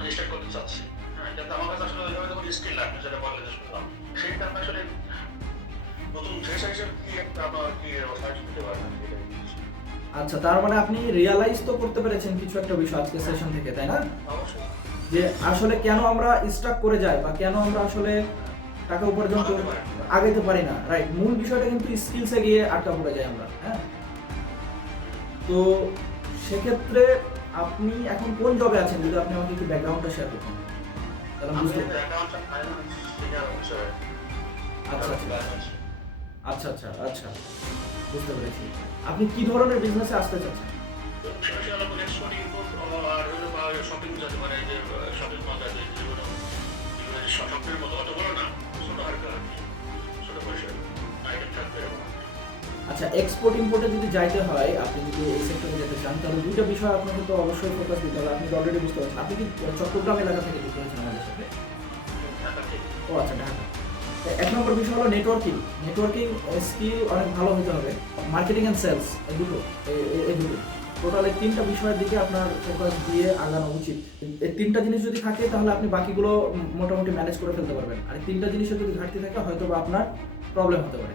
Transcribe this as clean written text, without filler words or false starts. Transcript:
মানে স্টার্ট করতে চাচ্ছি। হ্যাঁ, কিন্তু আমার কাছে আসলে ওইভাবে কোনো স্কিল নাই, আপনি যেটা বললেন যে শুনলাম। সেইটা আমি আসলে নতুন ফ্রেশার হিসেবে কি একটা আমার কি সাজেশন দিতে পারেন আরকি এটাই বলছি। আচ্ছা, তার মানে আপনি রিয়ালাইজ তো করতে পেরেছেন কিছু একটা বিষয় আজকের সেশন থেকে, তাই না? অবশ্যই। যে আসলে কেন আমরা স্টাক করে যাই বা কেন আমরা আসলে টাকা উপার্জন আগাতে পারেন। আগাইতে পারি না, রাইট? মূল বিষয়টা কিন্তু স্কিলসে গিয়ে আটকা পড়ে যাই আমরা, হ্যাঁ? তো সেক্ষেত্রে আপনি এখন কোন জবে আছেন যদি আপনি আমাকে একটু ব্যাকগ্রাউন্ডটা শেয়ার করতেন, তাহলে আমি আমি বুঝতে accounts and finance senior officer আচ্ছা, আচ্ছা, ফাইন্যান্স। আচ্ছা, আচ্ছা, আচ্ছা, বুঝতে পেরেছি। আপনি কি ধরনের বিজনেসে আসতে চাচ্ছেন? সরাসরি আলাপ এক্সপোর্ট ইম্পোর্ট আর হলো বা শপিং যেতে পারে যে শপিং মল আছে যেগুলো শপের মতো অত বড় না, ছোট আকার আর কি, ছোট পরিসর আইটেম থাকবে এরকম। আচ্ছা, এক্সপোর্ট ইম্পোর্টে যদি যাইতে হয়, আপনি যদি এই সেক্টরে যেতে চান, তাহলে দুইটা বিষয় আপনাকে তো অবশ্যই ফোকাস দিতে হবে। আপনি অলরেডি বুঝতে পারছেন। আপনি কি চট্টগ্রাম এলাকা থেকে যুক্ত হয়েছেন আমাদের সাথে? ঢাকা থেকে। ও আচ্ছা, ঢাকা। তো এক নম্বর বিষয় হলো নেটওয়ার্কিং। নেটওয়ার্কিং স্কিল অনেক ভালো হতে হবে। মার্কেটিং অ্যান্ড সেলস এই দুটো, এই দুটো। টোটাল এই ৩টা বিষয়ের দিকে আপনার ফোকাস দিয়ে আগানো উচিত। এই ৩টা জিনিস যদি থাকে তাহলে আপনি বাকিগুলো মোটামুটি ম্যানেজ করে ফেলতে পারবেন। আর এই ৩টা জিনিসের যদি ঘাটতি থাকে হয়তোবা আপনার প্রবলেম হতে পারে।